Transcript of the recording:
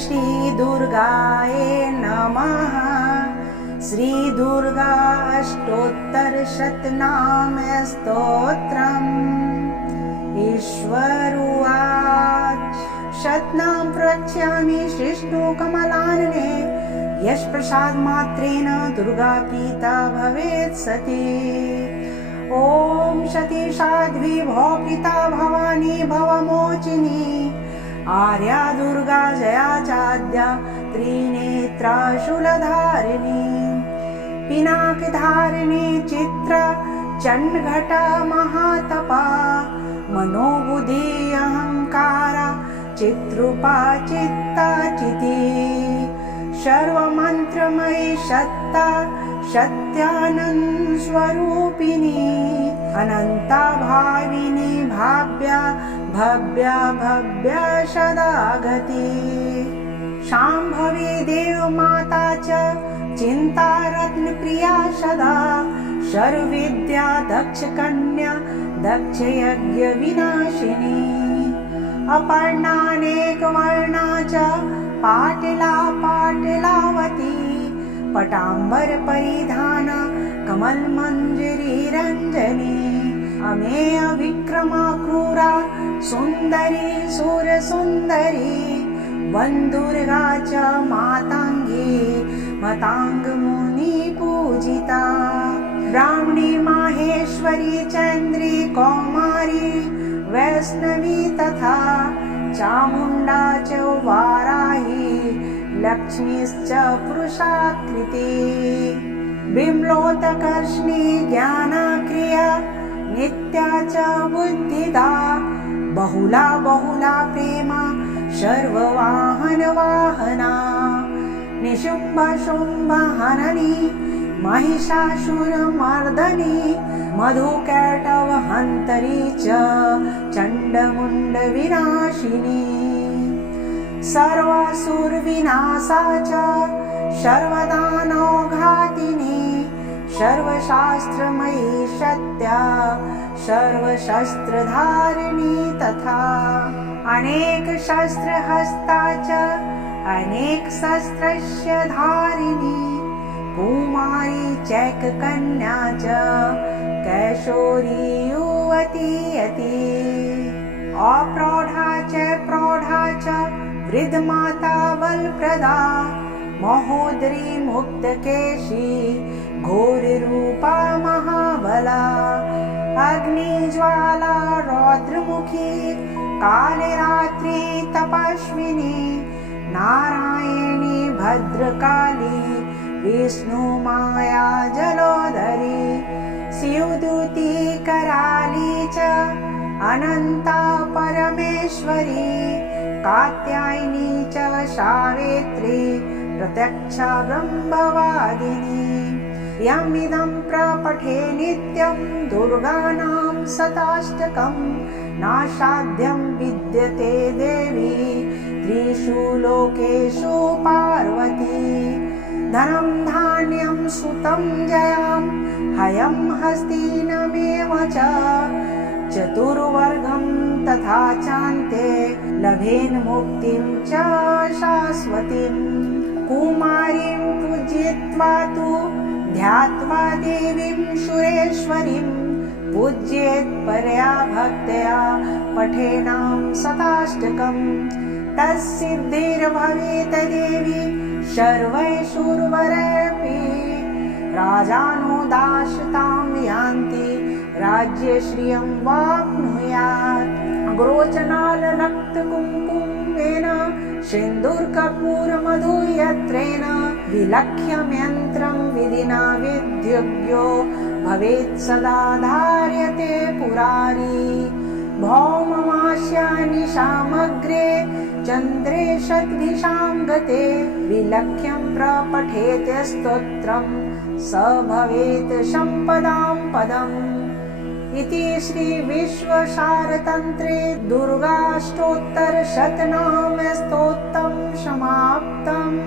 श्री दुर्गायै नमः। श्री दुर्गा अष्टोत्तरशतनाम स्तोत्रम्। ईश्वर उवाच शतनाम प्रवक्ष्यामि श्रीष्णुकमलानने यत्प्रसादमात्रेण दुर्गा प्रीता भवेत् सती। ॐ सती साध्वी भवप्रीता भवानी भवमोचिनी आर्या दुर्गा जया चाद्या त्रिनेत्रा शूलधारिणी पिनाकधारिणी चित्रा चण्डघटा महातपा मनोबुद्धि अहंकारा चित्रूपा चित्ताचिती सर्वमन्त्रमयी सत्ता सत्यानंद स्वरूपिणी अनंता भाविनी भाव्या भव्या भव्या सदा गति। शांभवी देव माता च चिंता रत्न प्रिया सदा सर्वविद्या दक्ष कन्या दक्ष यज्ञ विनाशिनी अपर्णानेक वर्णा च पाटला पाटलावती पटांबर परिधान कमल मंजरी रंजनी अमेय विक्रमा क्रूरा सुंदरी सुर सुंदरी वंदुर्गा च मातांगी मतांग मुनि पूजिता ब्राह्मणी माहेश्वरी चंद्री कौमारी वैष्णवी तथा चामुंडा च वाराही लक्ष्मीश्च पुरुषाकृति बिम्लोतकर्षणी ज्ञानक्रिया नित्या च बुद्धिदा बहुला बहुला प्रेमा सर्ववाहन वाहना निशुम्भ शुम्भ हननी महिषासुरमर्दनी मधुकैटभ हन्तरी च चण्डमुण्ड विनाशिनी सर्वासुरविनाशा च सर्वदानवघातिनी सर्वशास्त्रमयी सत्या सर्वशस्त्रधारिणी तथा अनेक शस्त्रहस्ता च अनेक शस्त्रस्य धारिणी कुमारी चैककन्या च कैशोरी युवती यति अप्रौढा च प्रौढा च वृद्धमाता बलप्रदा महोदरी मुक्तकेशी घोररूपा महाबला अग्निज्वाला रौद्रमुखी कालरात्रि तपस्विनी नारायणी भद्रकाली विष्णु माया जलोदरी शिवदूती कराली च अनंता परमेश्वरी कात्यायनी च सावित्री प्रत्यक्षा ब्रह्मवादिनी यमिदं प्रपठे नित्यं दुर्गानां शताष्टकं नासाध्यं विद्यते देवी त्रिषु लोकेषु पार्वती धनं धान्यं सुतं जयां हयं हस्तिनमेव च चतुर्वर्गं तथा चान्ते लभेन मुक्तिं च शाश्वतीं कुमारीं पूजयित्वा तु ध्यात्वा देवीं सुरेश्वरीं पूज्येत् परया भक्त्या पठेनां शताष्टकं तत्सिद्धिर्भवेत् देवी सर्वैश्वर्येऽपि राजानो दासतां यान्ति राज्यश्रियं वाप्नुयात् अग्रोचनालरक्तकुङ्कुमेन सिन्दूरकर्पूरमधुयत्रेण विलक्ष्यमन्त्रं विधिना विद्युज्ञो भवेत् सदा धार्यते पुरारी भौममास्यानिशामग्रे चन्द्रे शतदिशां गते विलक्ष्यं प्रपठेत् स्तोत्रं स भवेत् सम्पदां पदम् इति श्री विश्वशारतन्त्रे दुर्गाष्टोत्तरशतनाम स्तोत्रं समाप्तम्।